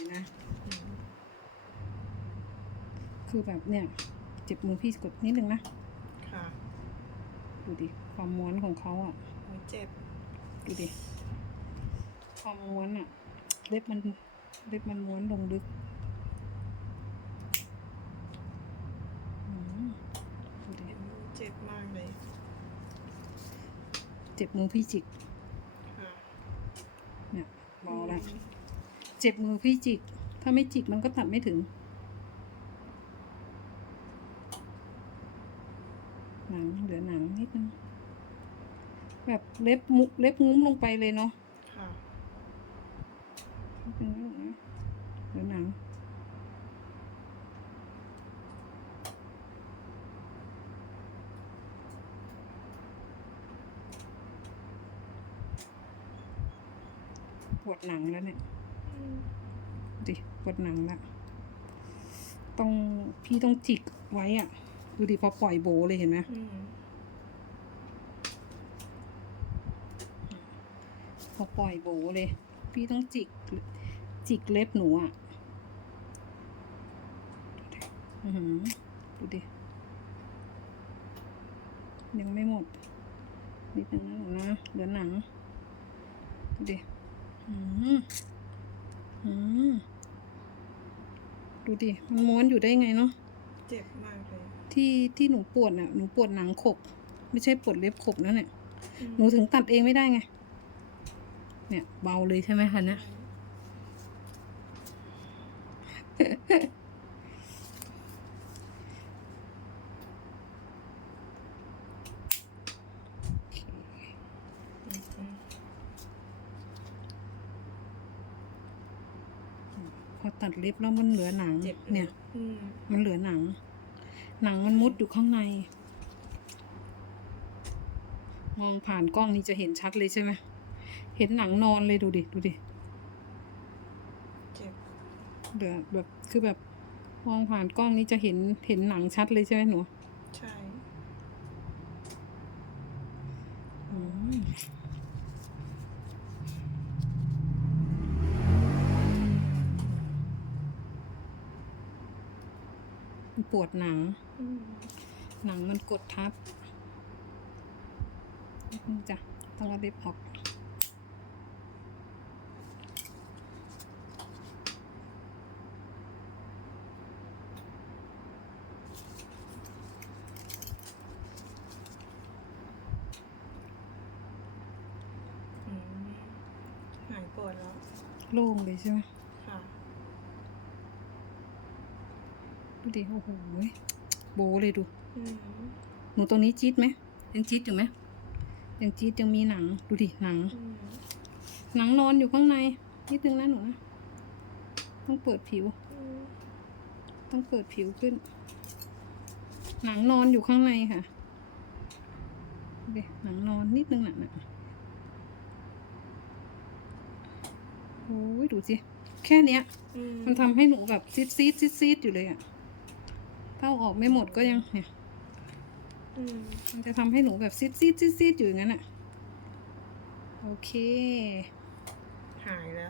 เลยนะอืมคือแบบเนี่ย เจ็บมือพี่กดนิดนึงนะ ค่ะ ดูดิ ความม้วนของเขาอะโอ้ยเจ็บ ดูดิ ความม้วนอะ เล็บมัน เล็บมันม้วนลงลึกอืมดูดิเห็นเจ็บมากเลย เจ็บมือพี่จิกค่ะเนี่ยเบาละ เจ็บมือพี่จิก ถ้าไม่จิกมันก็ตัดไม่ถึง หนังเหลือหนังนิดนึง แบบเล็บมุเล็บงุ้มลงไปเลยเนาะค่ะนิดนึงนะลูกนะเหลือหนังปวดหนังแล้วเนี่ยอืม ดิปวดหนังละต้องพี่ต้องจิกไว้อะ ดูดิพอปล่อยโบเลยเห็นไหมพอปล่อยโบเลย พี่ต้องจิก จิกเล็บหนูอะอือหือดูดิยังไม่หมดนิดนึงนะหนูนะเหลือหนังดูดิอือืม ดูดิ มันม้วนอยู่ได้ไงเนาะ เจ็บมากเลย ที่ที่หนูปวดน่ะ หนูปวดหนังขบ ไม่ใช่ปวดเล็บขบนะเนี่ยอืมหนูถึงตัดเองไม่ได้ไง เนี่ย เบาเลยใช่ไหมคะเนี่ย อืมอืม พอตัดเล็บแล้วมันเหลือหนัง เจ็บลเนี่ย อืมมันเหลือหนัง หนังมันมุดอยู่ข้างใน มองผ่านกล้องนี่จะเห็นชัดเลยใช่ไหมเห็นหนังนอนเลยดูดิ ดูดิเจ็บเหลือแบบคือแบบมองผ่านกล้องนี่จะเห็นเห็นหนังชัดเลยใช่ไหมหนูใช่ อืม ปวดหนังอืมหนังมันกดทับนิดนึงจ้ะต้องเอาเล็บออกอืมหายปวดแล้ว โล่งเลยใช่ไหม ค่ะ ดูดิโอ้โหยโบเลยดูอืมหนูตรงนี้จี๊ดไหมยังจี๊ดอยู่ไหมยังจี๊ดยังมีหนังดูดิหนังอืมหนังนอนอยู่ข้างในนิดนึงนะหนูนะต้องเปิดผิวอืมต้องเปิดผิวขึ้น หนังนอนอยู่ข้างในค่ะดูดิหนังนอนนิดนึงน่ะนะโอ้ยดูสิแค่เนี้ยอืมมันทำให้หนูแบบซีดซีดซีดซีดอยู่เลยอะถ้า เอาออกไม่หมดก็ยังเนี่ยอืมมันจะทำให้หนูแบบซีดซีดซีดซีดอยู่อย่างนั้นอะโอเค หายแล้ว